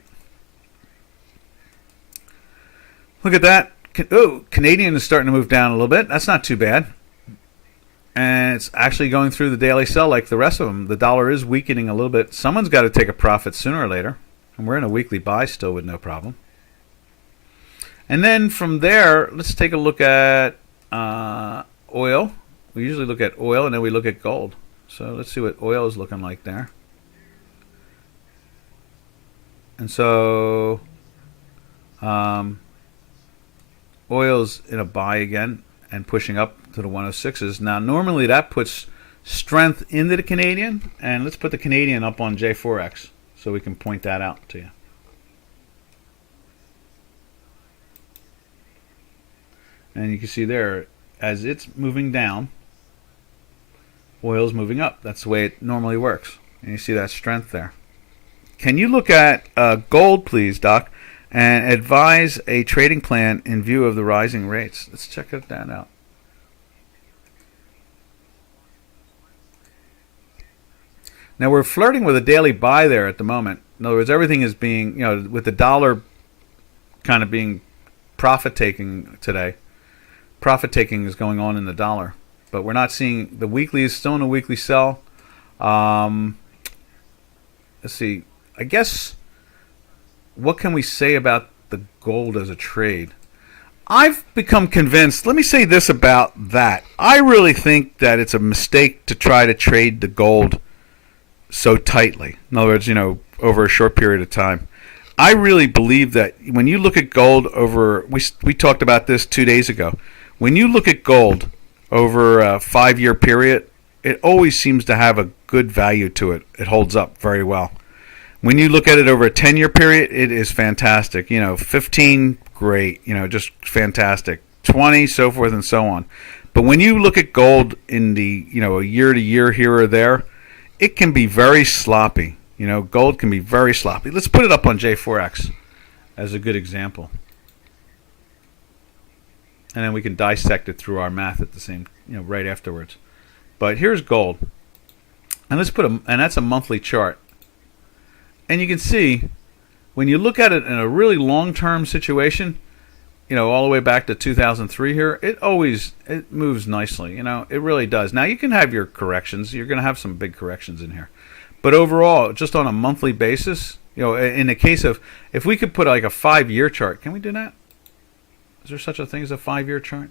Look at that. Oh, Canadian is starting to move down a little bit. That's not too bad. And it's actually going through the daily sell like the rest of them. The dollar is weakening a little bit. Someone's got to take a profit sooner or later. And we're in a weekly buy still with no problem. And then from there, let's take a look at oil. We usually look at oil and then we look at gold. So let's see what oil is looking like there. And so oil's in a buy again and pushing up to the 106s. Now normally that puts strength into the Canadian, and let's put the Canadian up on J4X so we can point that out to you. And you can see there, as it's moving down, oil's moving up. That's the way it normally works. And you see that strength there. Can you look at gold, please, Doc, and advise a trading plan in view of the rising rates? Let's check that out. Now we're flirting with a daily buy there at the moment. In other words, everything is being, with the dollar kind of being profit taking today. Profit taking is going on in the dollar, but we're not seeing the weekly is still in a weekly sell. Let's see. I guess what can we say about the gold as a trade? I've become convinced. Let me say this about that. I really think that it's a mistake to try to trade the gold so tightly. In other words, over a short period of time. I really believe that when you look at gold over, we talked about this 2 days ago. When you look at gold over a 5-year period, it always seems to have a good value to it. It holds up very well. When you look at it over a 10-year period, it is fantastic. 15, great. Just fantastic. 20, so forth and so on. But when you look at gold in the, a year to year here or there, it can be very sloppy. Gold can be very sloppy. Let's put it up on J4X as a good example. And then we can dissect it through our math at the same, right afterwards. But here's gold. And let's and that's a monthly chart. And you can see, when you look at it in a really long-term situation, all the way back to 2003 here, it moves nicely. It really does. Now, you can have your corrections. You're going to have some big corrections in here. But overall, just on a monthly basis, in the case of, if we could put like a 5-year chart, can we do that? Is there such a thing as a 5-year chart?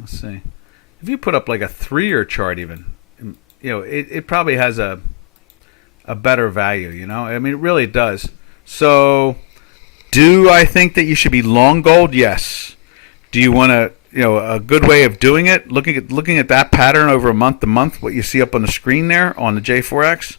Let's see. If you put up like a 3-year chart even, it probably has a better value, it really does. So do I think that you should be long gold? Yes. Do you want to, a good way of doing it? Looking at that pattern over a month to month, what you see up on the screen there on the J4X,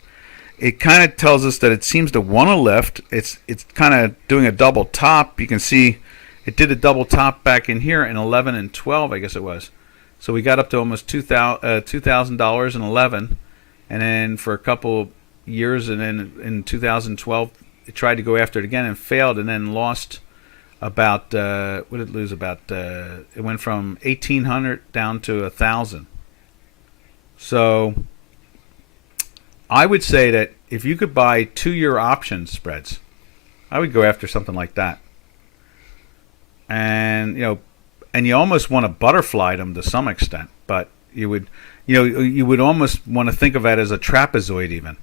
it kind of tells us that it seems to want to lift. It's kind of doing a double top. You can see it did a double top back in here in 11 and 12, I guess it was. So we got up to almost $2,000 in 11, and then for a couple years, and then in 2012 it tried to go after it again and failed, and then lost about what did it lose about? It went from 1,800 down to 1,000. So I would say that if you could buy 2-year option spreads, I would go after something like that. And you almost want to butterfly them to some extent, but you would almost want to think of that as a trapezoid, even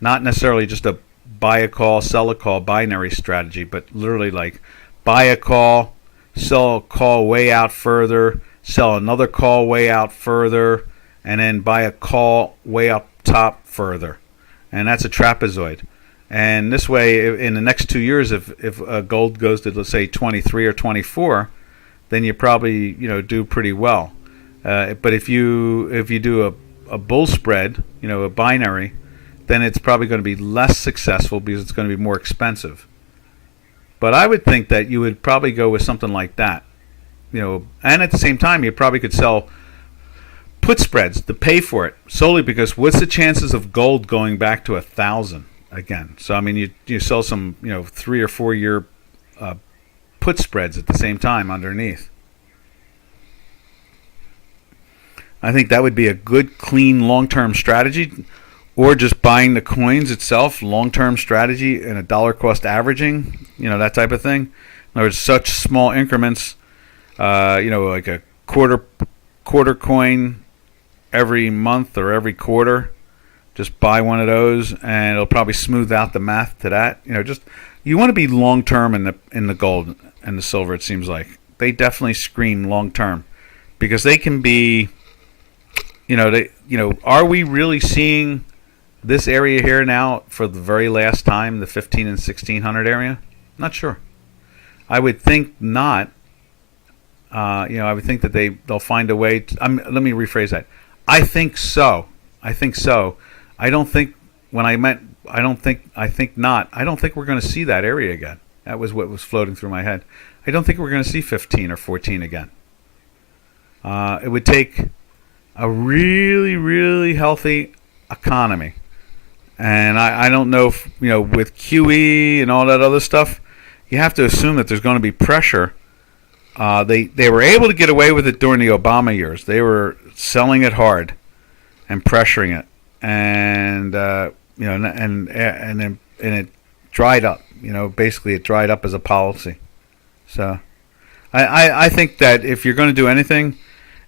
not necessarily just a buy a call, sell a call binary strategy, but literally like buy a call, sell a call way out further, sell another call way out further, and then buy a call way up top further, and that's a trapezoid. And this way, in the next 2 years, if gold goes to, let's say, 23 or 24, then you probably do pretty well. But if you do a bull spread, a binary, then it's probably going to be less successful because it's going to be more expensive. But I would think that you would probably go with something like that, and at the same time, you probably could sell put spreads to pay for it, solely because what's the chances of gold going back to 1,000 again? So I mean, you sell some 3 or 4 year put spreads at the same time underneath. I think that would be a good, clean, long-term strategy, or just buying the coins itself, long-term strategy, and a dollar cost averaging, that type of thing. In other words, such small increments, like a quarter coin every month or every quarter. Just buy one of those, and it'll probably smooth out the math to that. You want to be long term in the gold and the silver. It seems like they definitely scream long term, because they can be. Are we really seeing this area here now for the very last time, the 15 and 1600 area? Not sure. I would think not. I would think that they'll find a way. Let me rephrase that. I think so. I don't think I think not. I don't think we're going to see that area again. That was what was floating through my head. I don't think we're going to see 15 or 14 again. It would take a really, really healthy economy. And I don't know if, with QE and all that other stuff, you have to assume that there's going to be pressure. They were able to get away with it during the Obama years. They were selling it hard and pressuring it, and and it dried up. Basically it dried up as a policy. So I think that if you're going to do anything,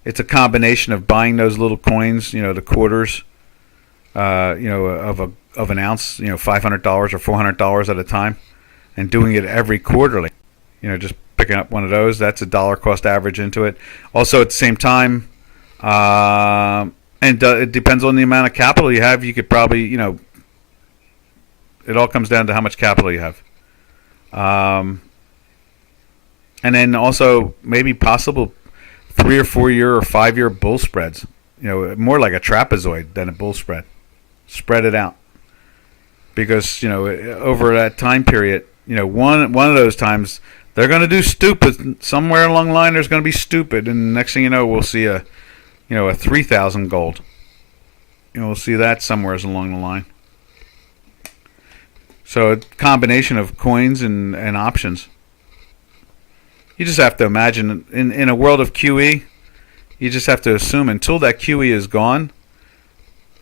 it's a combination of buying those little coins, the quarters, of an ounce, $500 or $400 at a time, and doing it every quarterly. Just picking up one of those. That's a dollar cost average into it. Also, at the same time, it depends on the amount of capital you have. You could probably, it all comes down to how much capital you have. And then also maybe possible 3 or 4 year or 5 year bull spreads. More like a trapezoid than a bull spread. Spread it out, because over that time period, one of those times they're going to do stupid. Somewhere along the line, there's going to be stupid, and next thing you know, we'll see a 3,000 gold. We'll see that somewhere along the line. So a combination of coins and options. You just have to imagine in a world of QE, you just have to assume until that QE is gone,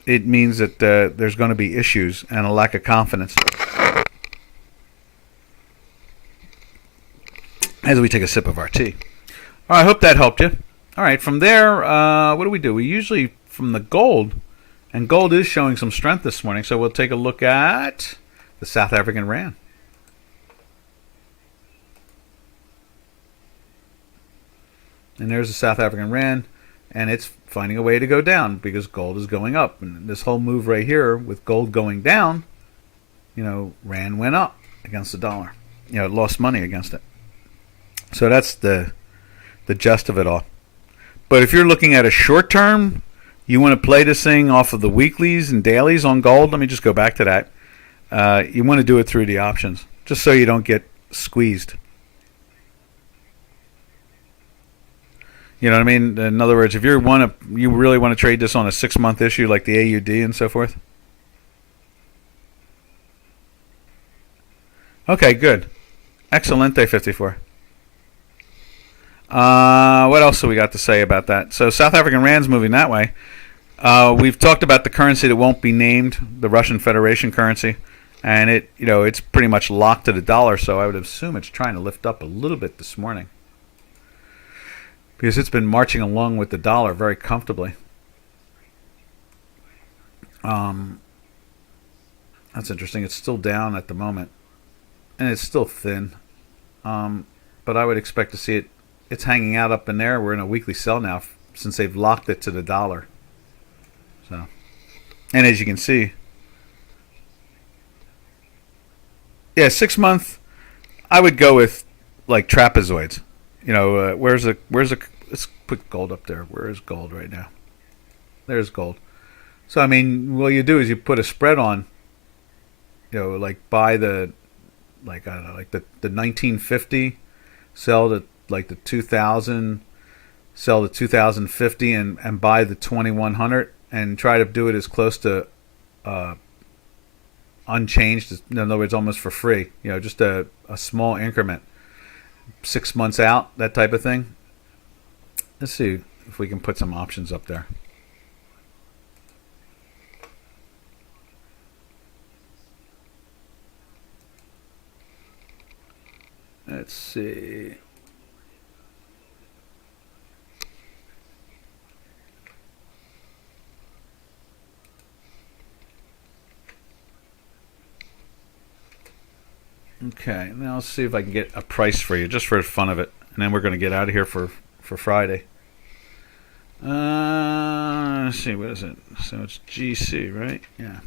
it means that there's going to be issues and a lack of confidence. As we take a sip of our tea. All right, I hope that helped you. All right, from there, what do? We usually, from the gold, and gold is showing some strength this morning, so we'll take a look at the South African Rand. And there's the South African Rand, and it's finding a way to go down because gold is going up. And this whole move right here with gold going down, Rand went up against the dollar. It lost money against it. So that's the the gist of it all. But if you're looking at a short term, you want to play this thing off of the weeklies and dailies on gold. Let me just go back to that. You want to do it through the options, just so you don't get squeezed. You know what I mean? In other words, if you really want to trade this on a 6-month issue like the AUD and so forth. Okay, good. Excelente 54. What else do we got to say about that? So South African Rand's moving that way. We've talked about the currency that won't be named, the Russian Federation currency, and it's pretty much locked to the dollar. So I would assume it's trying to lift up a little bit this morning because it's been marching along with the dollar very comfortably. That's interesting. It's still down at the moment, and it's still thin. But I would expect to see it. It's hanging out up in there. We're in a weekly sell now since they've locked it to the dollar. So, and as you can see, yeah, 6-month. I would go with like trapezoids. Let's put gold up there. Where is gold right now? There's gold. So I mean, what you do is you put a spread on. Like buy the, like I don't know, like the 1950, sell the like the 2000, sell the 2050, and buy the 2100, and try to do it as close to unchanged. In other words, almost for free. Just a small increment, 6 months out, that type of thing. Let's see if we can put some options up there. Let's see. Okay, now let's see if I can get a price for you, just for the fun of it, and then we're going to get out of here for Friday. Let's see, what is it? So it's GC, right? Yeah.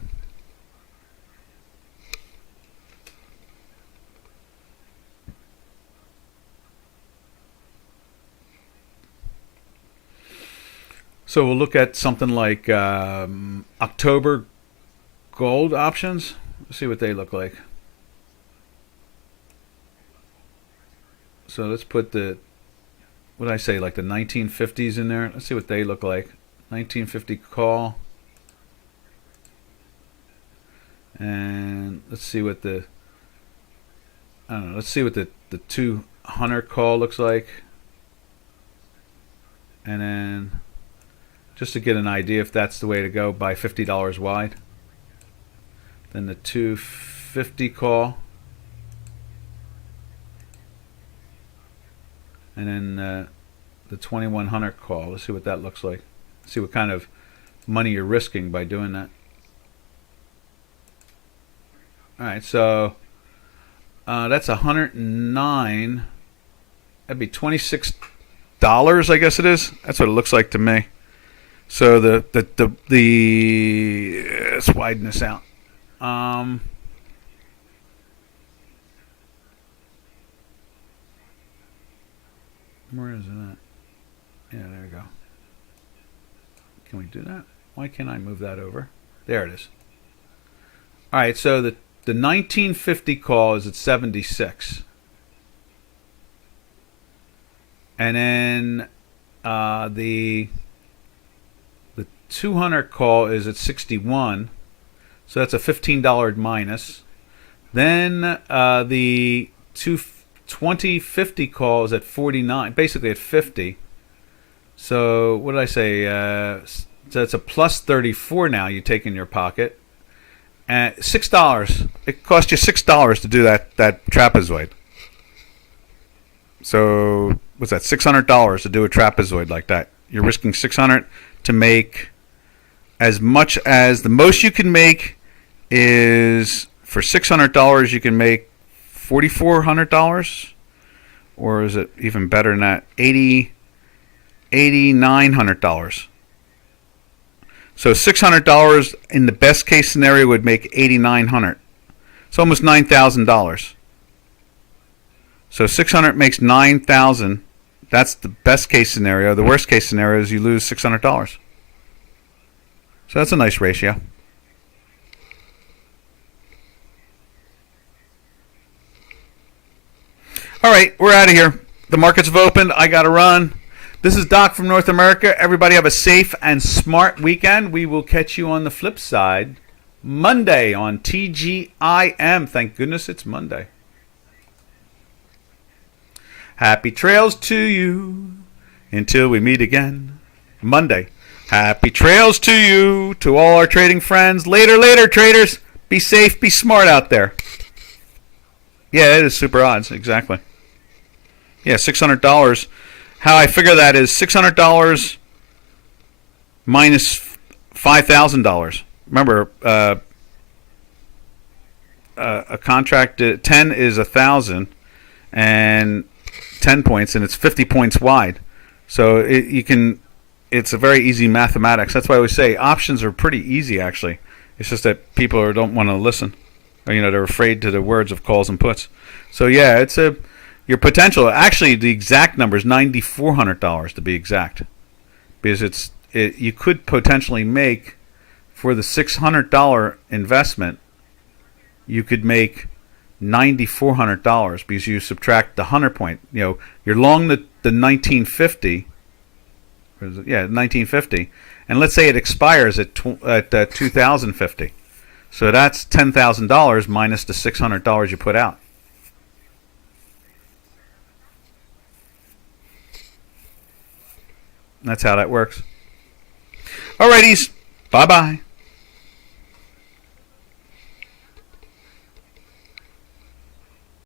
So we'll look at something like October gold options. Let's see what they look like. So let's put the, what did I say, like the 1950s in there. Let's see what they look like. 1950 call. And let's see what the, I don't know, let's see what the 200 call looks like. And then, just to get an idea if that's the way to go, buy $50 wide. Then the 250 call. And then the 2100 call. Let's see what that looks like. See what kind of money you're risking by doing that. All right, so that's 109. That'd be $26, I guess it is. That's what it looks like to me. So the let's widen this out. Where is it at? Yeah, there we go. Can we do that? Why can't I move that over? There it is. All right, so the 1950 call is at 76. And then the 200 call is at 61. So that's a $15 minus. Then the 2050 call is at 49, basically at 50. So what did I say? So it's a plus 34 now you take in your pocket. And $6. It cost you $6 to do that trapezoid. So what's that? $600 to do a trapezoid like that. You're risking $600 to make as much as the most you can make is for $600 you can make $4,400, or is it even better than that? $8,900. So $600 in the best case scenario would make $8,900. It's almost $9,000. So $600 makes $9,000. That's the best case scenario. The worst case scenario is you lose $600. So that's a nice ratio. All right, we're out of here. The markets have opened. I got to run. This is Doc from North America. Everybody have a safe and smart weekend. We will catch you on the flip side Monday on TGIM. Thank goodness it's Monday. Happy trails to you until we meet again Monday. Happy trails to you, to all our trading friends. Later, traders. Be safe, be smart out there. Yeah, it is super odds, exactly. Yeah, $600. How I figure that is $600 minus $5,000. Remember, a contract 10 is 1,000 and 10 points, and it's 50 points wide. So it's a very easy mathematics. That's why I always say options are pretty easy. Actually, it's just that people don't want to listen, or they're afraid to the words of calls and puts. So yeah, it's your potential. Actually, the exact number is $9,400 to be exact, because you could potentially make, for the $600 investment, you could make $9,400 because you subtract the 100 point. You're long the 1950. Yeah, 1950, and let's say it expires at 2050. So that's $10,000 minus the $600 you put out. That's how that works. Alrighties, bye bye.